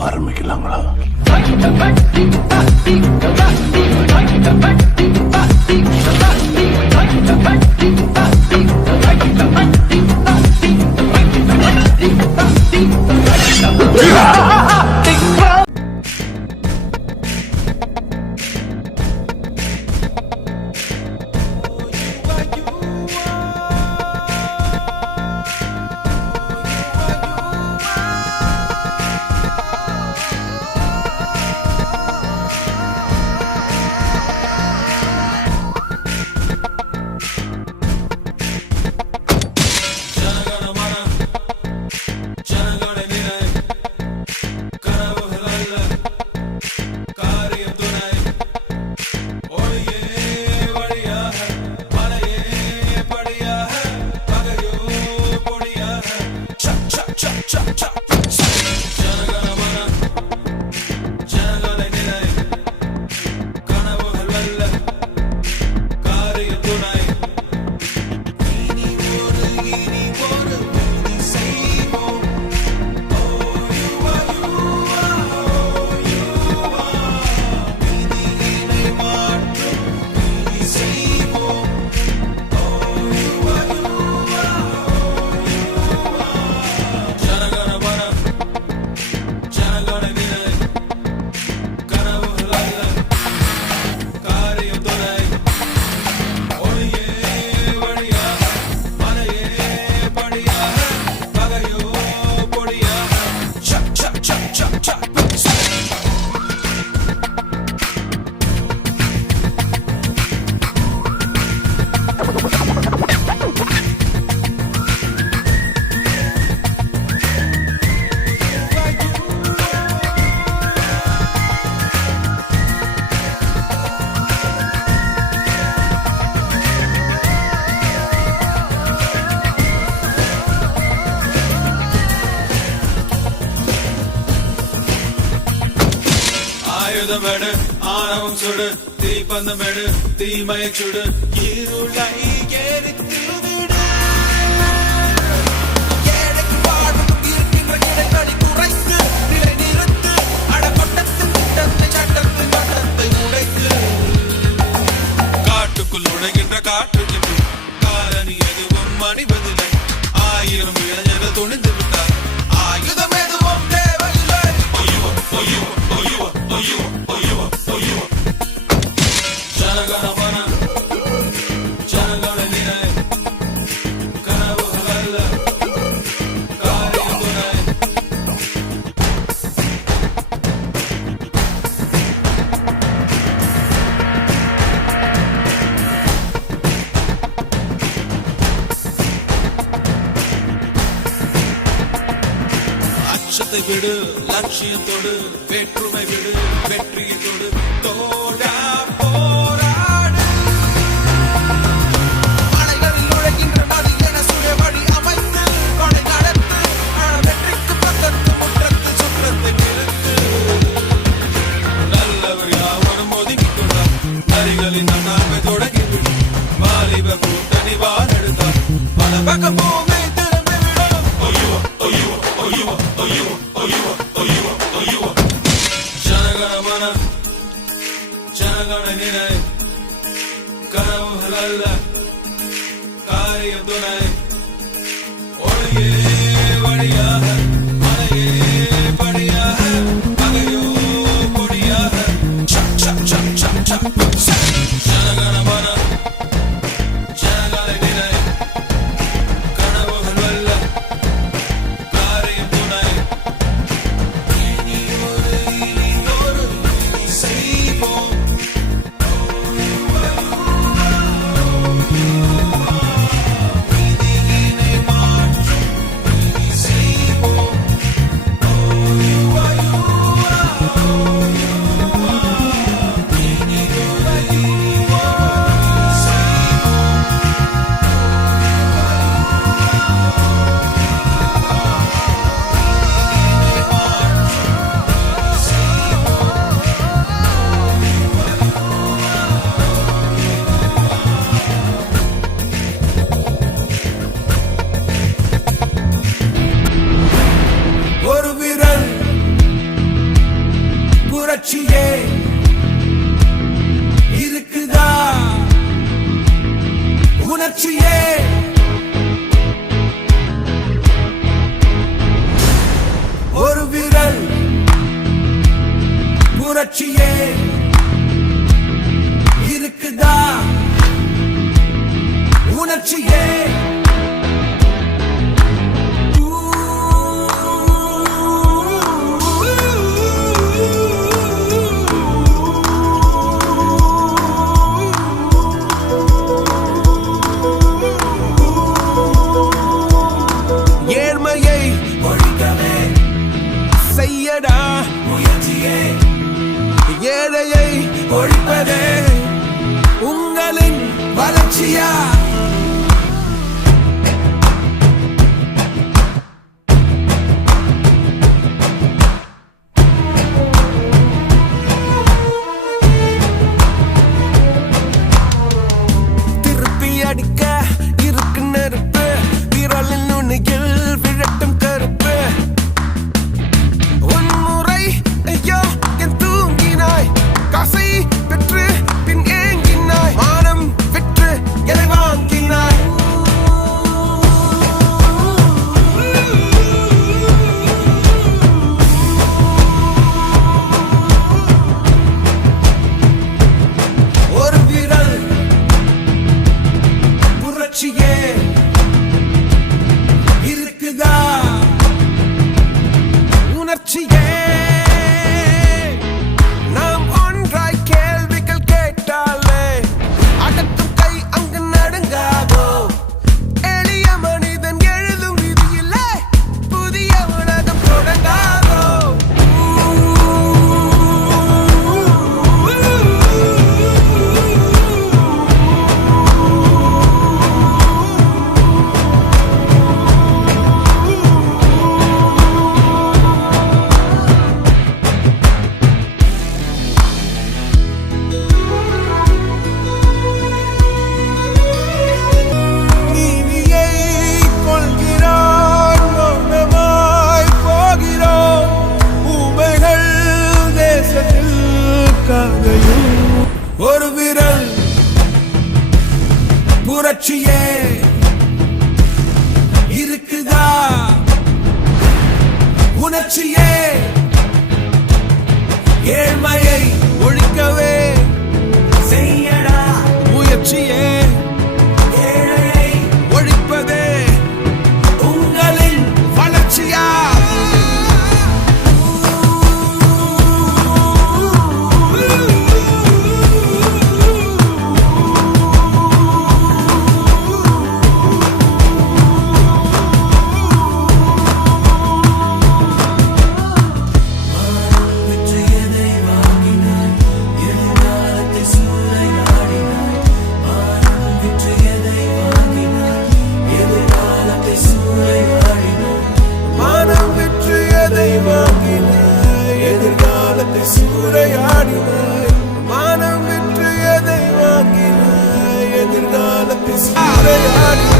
ஆரம்பிக்கலாங்களா? ஆயுதமெடு ஆணவம் சுடு தீப்பந்தமெடு தீமையை சுடு இருளை எரித்து விடு ஏழைக்கு வாழ்வுக்கும் இருக்கின்ற கிடைக்கடி குறைத்து நிலை நிறுத்து அடக்கொட்டத்தின் திட்டத்தை சட்டத்தின் வட்டத்தை உடைத்து காட்டுக்குள் நுழைகின்ற காற்றுக்கு காலனி எதுவும் மணிவதில்லை ஆயிரம் இளைஞர்கள் துணிந்து விட்டார் ஆயுதம் எதுவும் தேவையில்லை ஜனகணமன ஜனகண நினை கனவுகள் அல்ல காரியம் துணை அச்சத்தை விடு லட்சியத்தோடு வேற்றுமை விடு வெற்றியை தொடு தோடா போராடு அணைகளில் நுழைகின்ற நதி என சுய வழி அமைத்து கொடை நடத்து வெற்றிக்கு பக்கத்து முற்றத்து சுற்றத்தை நிறுத்து நல்லவர் யாவரும் ஒதுக்கிக் கொண்டார் நரிகளின் நன்னாமை தொடங்கிவிடும் வாலிப கூட்டணி வாழெடுத்தார் பல பக்கம் பூமி திரும்பி விடும் ஜனகணமன ஜனகண நினை கனவுகள் அல்ல காரியம் துணை ஒளியே வழியாக மலையே படியாக பகையோ கொடியாக ஜனகணமன ஜனகண நினை கனவுகள் அல்ல காரியம் துணை இனி ஒரு செய்வோம் உணர்ச்சியே இருக்குதா உணர்ச்சியே ஒரு விரல் புரட்சியே இருக்குதா உணர்ச்சியே ஏழ்மையை ஒழிக்கவே செய்யடா முயற்சியே ஏழையை ஒழிப்பதே உங்களின் வளர்ச்சியா திருப்பி அடிக்க இருக்கு நெருப்பு விரலின் நுனியில் விழட்டும் கருப்பு உன்முறை ஐயோ என் தூங்கினாய் காசை பெற்று பின் ஏங்கினாய் மானம் விற்று எதை வாங்கினாய் ஒரு விரல் புரட்சியே இருக்குதா உணர்ச்சியே நாம் ஒன்றாய் கேள்விகள் கேட்டாலே அடக்கும் கை அங்கு நடுங்காதோ எளிய மனிதன் எழுதும் விதியிலே புதிய உலகம் தொடங்காதோ நீதியை கொள்கிறான் மௌனமாய் போகிறோம் ஊமைகள் தேசத்தில் காதையும் ஒரு விரல் புரட்சியே இருக்குதா உணர்ச்சியே ஏழ்மையை ஒழிக்கவே செய்யடா முயற்சியே ஏழையை ஒழிப்பதே உங்களின் வளர்ச்சியா மானம் விற்று எதை வாங்கினாய் எதிர்காலத்தை சூறையாடினாய் மானம் விற்று எதை வாங்கினாய் எதிர்காலத்தை சூறையாடினாய்